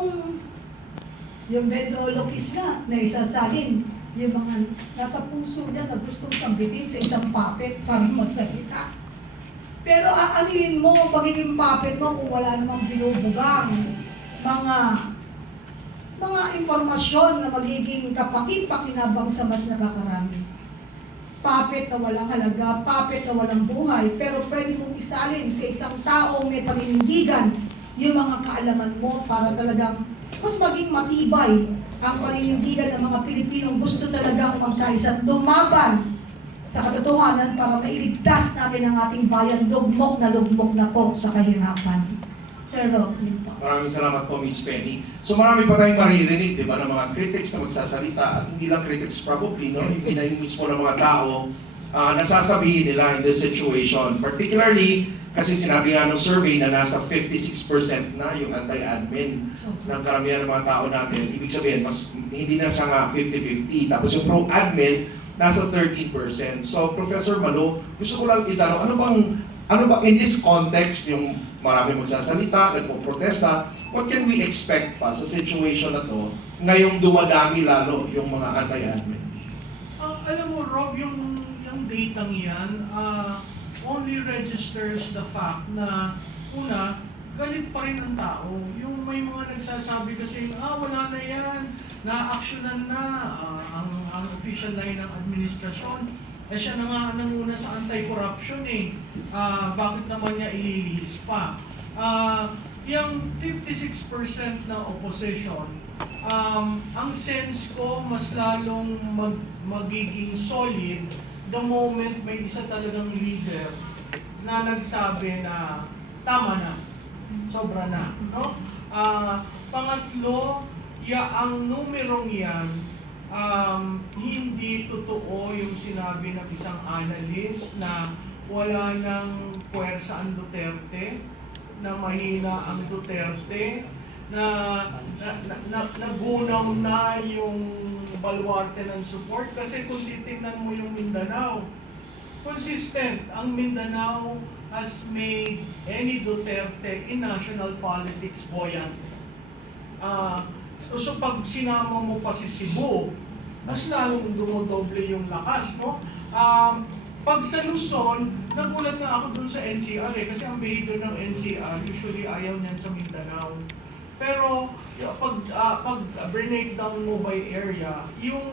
kung yung ventriloquist nga na isasalin, yung mga nasa puso niya na gustong sambitin sa isang puppet para magsalita. Pero aanin mo, pagiging puppet mo kung wala namang binubugang mga impormasyon na magiging kapakit-pakinabang sa mas nakakarami. Puppet na walang halaga, puppet na walang buhay, pero pwede mong isalin sa isang tao may paninindigan yung mga kaalaman mo para talagang mas maging matibay ang paninindigan ng mga Pilipinong gusto talagang magkaisa, lumaban sa katotohanan para mailigtas natin ang ating bayan, lugmok na po sa kahirapan. Sir Rob, yun po. Maraming salamat po, Miss Penny. So marami pa tayong maririnig, di ba, ng mga critics na magsasalita, at hindi lang critics probably, no? Hindi na yung mismo ng mga tao nasasabihin nila in this situation. Particularly, kasi sinabi nga ng survey na nasa 56% na yung anti-admin ng karamihan ng mga tao natin. Ibig sabihin, mas hindi na siya nga 50-50. Tapos yung pro-admin, nasa 13%. So, Professor Malo, gusto ko lang itanong, ano ba in this context, yung marami magsasalita, nagpo-protesta, what can we expect pa sa situation na to ngayong dumadami lalo yung mga anti-admin? Alam mo, Rob, yung datang yan only registers the fact na una, galit pa rin ang tao. Yung may mga nagsasabi kasi, wala na yan, na-actionan na ang official line ng administrasyon. Siya na nga nanguna sa anti-corruption bakit naman niya ililihis pa? Yung 56% na opposition, ang sense ko mas lalong magiging solid the moment may isa talagang leader na nagsabi na tama na, sobra na. No? Pangatlo, ang numerong yan, hindi totoo yung sinabi ng isang analyst na wala nang puwersa ang Duterte, na mahina ang Duterte, na nagunaw na yung baluarte ng support. Kasi kung titingnan mo yung Mindanao, consistent. Ang Mindanao has made any Duterte in national politics buoyant. So pag sinama mo pa si Cebu, mas lalong dumodoble yung lakas, no? Pag sa Luzon, nagulat nga ako dun sa NCR kasi ang behavior ng NCR, usually ayaw niyan sa Mindanao. Pero pag breakdown mo by area, yung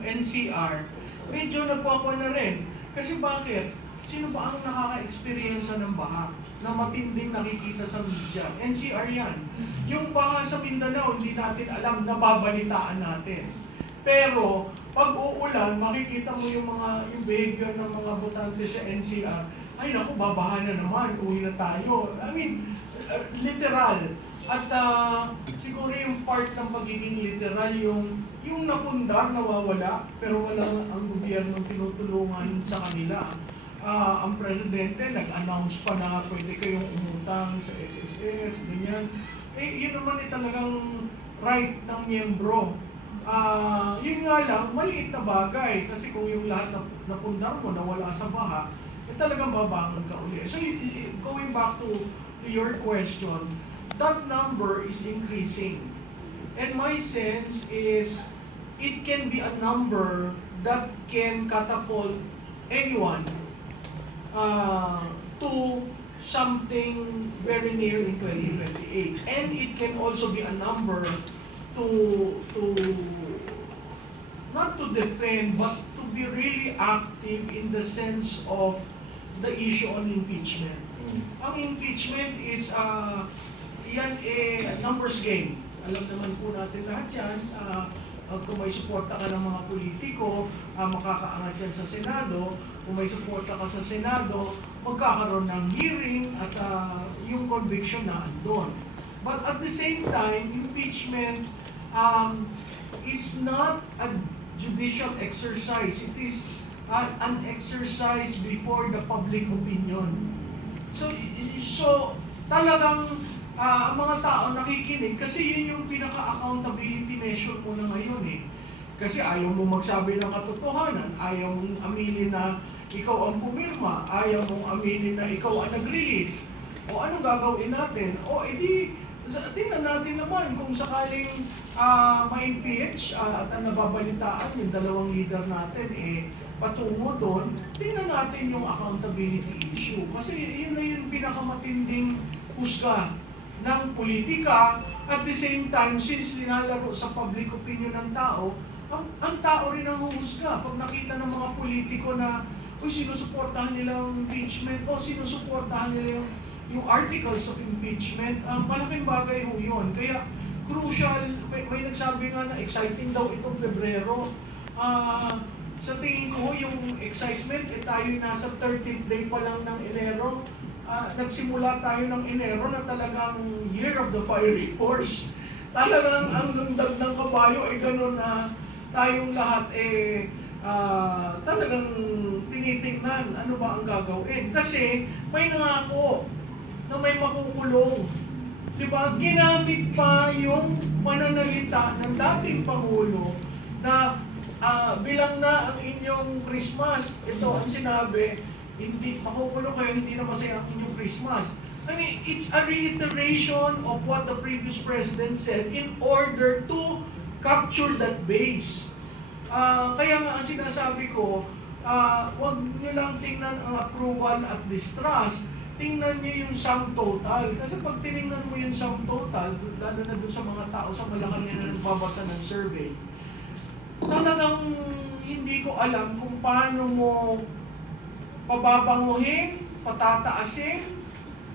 NCR, medyo nagwakwa na rin. Kasi bakit? Sino ba ang nakaka-experience ng baha na matinding nakikita sa media? NCR yan. Yung baha sa Mindanao, hindi natin alam, nababalitaan natin. Pero pag uulan, makikita mo yung behavior ng mga botante sa NCR, ay naku, babaha na naman, uwi na tayo. I mean, literal. At siguro yung part ng pagiging literal, yung napundar, nawawala, pero wala ang gobyernong tinutulungan sa kanila. Ang presidente nag-announce pa na pwede kayong umutang sa SSS, ganyan. Yun naman talagang right ng miyembro. Yun nga lang, maliit na bagay. Kasi kung yung lahat na pundar mo nawala sa baha, talagang babangon ka uli. So, going back to your question, that number is increasing. And my sense is, it can be a number that can catapult anyone to something very near in 2028. And it can also be a number to not to defend, but to be really active in the sense of the issue on impeachment. Ang impeachment is yan numbers game. Alam naman po natin lahat yan. Kung may suporta ka ng mga politiko, makakaangat yan sa Senado. Kung may suporta ka sa Senado, magkakaroon ng hearing at yung conviction na andun. But at the same time, impeachment is not a judicial exercise. It is an exercise before the public opinion. So talagang ang mga tao nakikinig kasi yun yung pinaka-accountability measure mo na ngayon Kasi ayaw mo magsabi ng katotohanan, ayaw mong aminin na ikaw ang pumirma, ayaw mong aminin na ikaw ang nag-release. O ano gagawin natin? O edi Tingnan natin naman kung sakaling ma-impeach at ang nababalitaan yung dalawang leader natin patungo doon, tingnan natin yung accountability issue. Kasi yun na yung pinakamatinding husga ng politika. At the same time, since nilalaro sa public opinion ng tao, ang tao rin ang huhusga. Pag nakita ng mga politiko na sinusuportahan nila ang impeachment o sinusuportahan nila yung articles of impeachment, malaking bagay ho yun. Kaya crucial, may nagsabi nga na exciting daw itong Pebrero. Sa tingin ko yung excitement, tayo nasa 30th day pa lang ng Enero. Nagsimula tayo ng Enero na talagang year of the fiery horse. Talagang ang lundag ng kabayo ganun na tayong lahat talagang tinitingnan ano ba ang gagawin. Kasi may nangako na may makukulong. Diba? Ginamit pa yung pananalita ng dating Pangulo na bilang na ang inyong Christmas. Ito ang sinabi, hindi makukulong kayo, hindi na masaya ang inyong Christmas. I mean, it's a reiteration of what the previous president said in order to capture that base. Kaya nga ang sinasabi ko, huwag nyo lang tingnan ang approval at distrust, tingnan nyo yung sum total. Kasi pag tinignan mo yung sum total, lalo na doon sa mga tao sa Malacanang na nagbabasa ng survey, talagang hindi ko alam kung paano mo pababanguhin, patataasin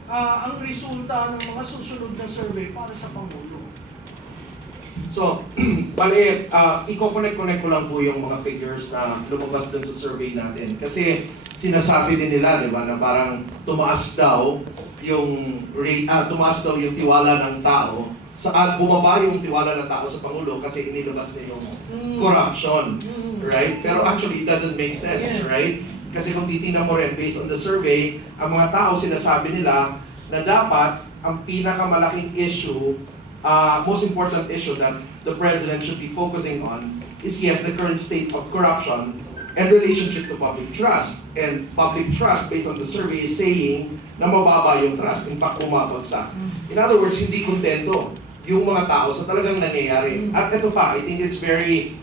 ang resulta ng mga susunod na survey para sa Pangulo. So, bali, i-connect ko lang po yung mga figures na lumabas dun sa survey natin. Kasi sinasabi din nila, di ba, na parang tumaas daw yung tiwala ng tao bumaba yung tiwala ng tao sa Pangulo kasi inilabas na yung corruption, right? Pero actually, it doesn't make sense, right? Kasi kung titingnan mo rin, based on the survey, ang mga tao sinasabi nila na dapat ang pinakamalaking issue, most important issue that the President should be focusing on is, yes, the current state of corruption and relationship to public trust. And public trust, based on the survey, is saying na mababa yung trust. In fact, bumabagsak. In other words, hindi kontento yung mga tao sa talagang nangyayari. At ito pa, I think it's very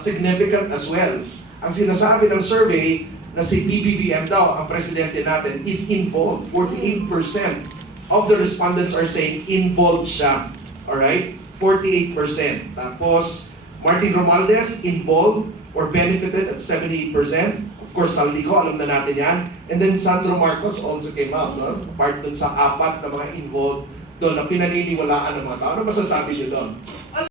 significant as well. Ang sinasabi ng survey na si PBBM daw, ang presidente natin, is involved. 48% of the respondents are saying involved siya. Alright? 48%. Tapos, Martin Romualdez, involved or benefited at 78%. Of course, Saldico, alam na natin yan. And then Sandro Marcos also came out, no? Part dun sa 4 na mga involved doon na pinaniniwalaan ng mga tao. Ano masasabi niyo doon?